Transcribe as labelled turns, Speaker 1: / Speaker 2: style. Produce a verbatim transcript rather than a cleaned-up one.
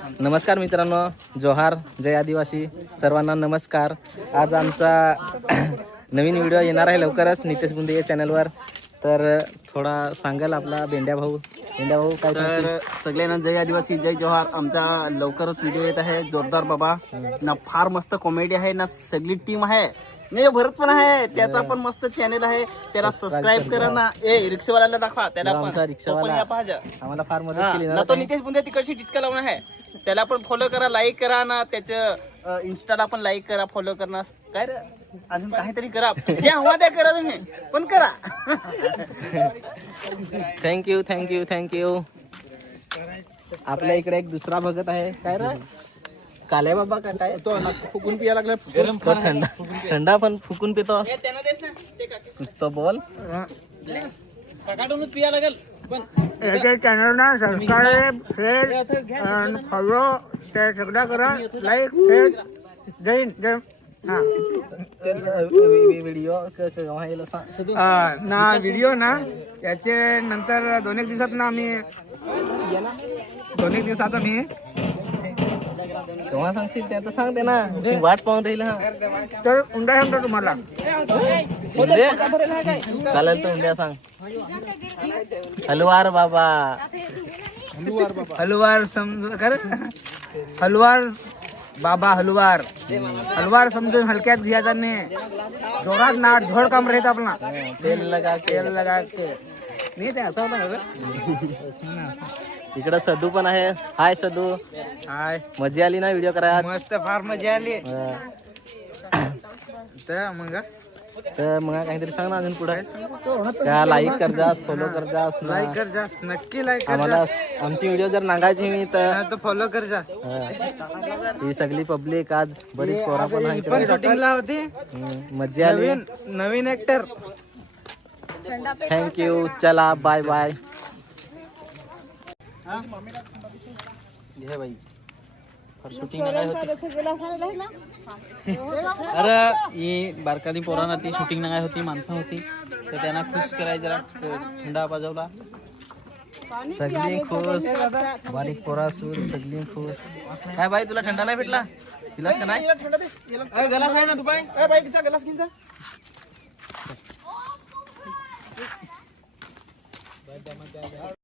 Speaker 1: नमस्कार मित्रांनो, जोहार, जय आदिवासी सर्वांना नमस्कार। आज आमचा नवीन व्हिडिओ येणार आहे लवकरच नितेश बुंदे या चॅनलवर। तर थोडा सांगाल आपला बेंड्या भाऊ बेंड्या भाऊ काय सांगशील?
Speaker 2: तर सगळ्यांना जय आदिवासी जय जोहार। आमचा लवकरच व्हिडिओ येत आहे जोरदार बाबा ना, फार मस्त कॉमेडी आहे ना, सगळी टीम आहे नाही, भरत पण आहे, त्याचा पण मस्त चॅनल आहे, त्याला सबस्क्राइब करा ना। ए रिक्षावाल्याला दाखवा, त्याला पण
Speaker 1: आमचा रिक्षावाला आम्हाला फार मदत केली
Speaker 2: ना, तो नितेश बुंदे तिकडची टिचका लावून आहे, त्याला पण फॉलो करा, लाईक करा ना, त्याचं इंस्टाला पण लाईक करा, फॉलो करा। काय रे अजून काहीतरी करा, जे हवा त्या करा तुम्ही पण करा।
Speaker 1: Thank you thank you thank you. आपल्या इकडे एक दुसरा भगत आहे, काय रे काले बाबा का काय, तो फुकून पिया लागला, थंडा थंडा पण फुकून पितो, नुसतं बोल
Speaker 2: पकाटूनच पिया लागेल पण
Speaker 3: याच्या चॅनलना सबस्क्राईब शेअर आणि फॉलो ते सगळं करा, लाईक शेअर जैन जय हा
Speaker 1: व्हिडिओ
Speaker 3: ना व्हिडिओ ना याचे नंतर दोन एक दिवसात ना आम्ही दोन एक दिवसात आम्ही
Speaker 1: केव्हा सांगशील ते आता सांगते ना, वाट पाहून राहील हा।
Speaker 3: तर उंडा सांगतो तुम्हाला,
Speaker 1: उद्या चालेल तर उद्या सांग। हलवार बाबा
Speaker 3: हलवार समज कर हलवार बाबा हलवार हलवार समजून हलक्यात घ्यायचा नाही, जोरात नाट झोड काम राहत आपला,
Speaker 1: तेल लगा
Speaker 3: तेल लगा के नाही, ते असं होतं ना।
Speaker 1: इकडं सदू पण आहे। हाय सदू,
Speaker 3: हाय,
Speaker 1: मजा आली ना व्हिडिओ करायला?
Speaker 3: मस्त फार मजा आली। तर मग
Speaker 1: तर मग काहीतरी सांग ना अजून पुढे। त्या लाईक कर जास, फॉलो कर जास,
Speaker 3: लाईक कर जा, नक्की लाईक कर
Speaker 1: आम्हाला आमची व्हिडिओ जर नागायची मी तर
Speaker 3: जा, फॉलो कर जा।
Speaker 1: ही सगळी पब्लिक आज बरीच पोरा पण आहे
Speaker 3: पण शूटिंगला होती,
Speaker 1: हम्म, मजा आली।
Speaker 3: नवीन नवीन ऍक्टर।
Speaker 1: थँक्यू, चला बाय बाय। घे भाई शूटिंग नाही होती,
Speaker 2: अरे ही बारकाली पोरांना ती शूटिंग नाही होती, माणसं होती, तर त्यांना खुश करायचं, जरा थंडा पाजवला,
Speaker 1: सगळी खुश, बारीक पोरा सूर सगळी खुश।
Speaker 2: काय बाई तुला थंडा नाही भेटला? तिलाच का नाही गलास आहे ना, तू बाई बाई गलास घेऊन जा।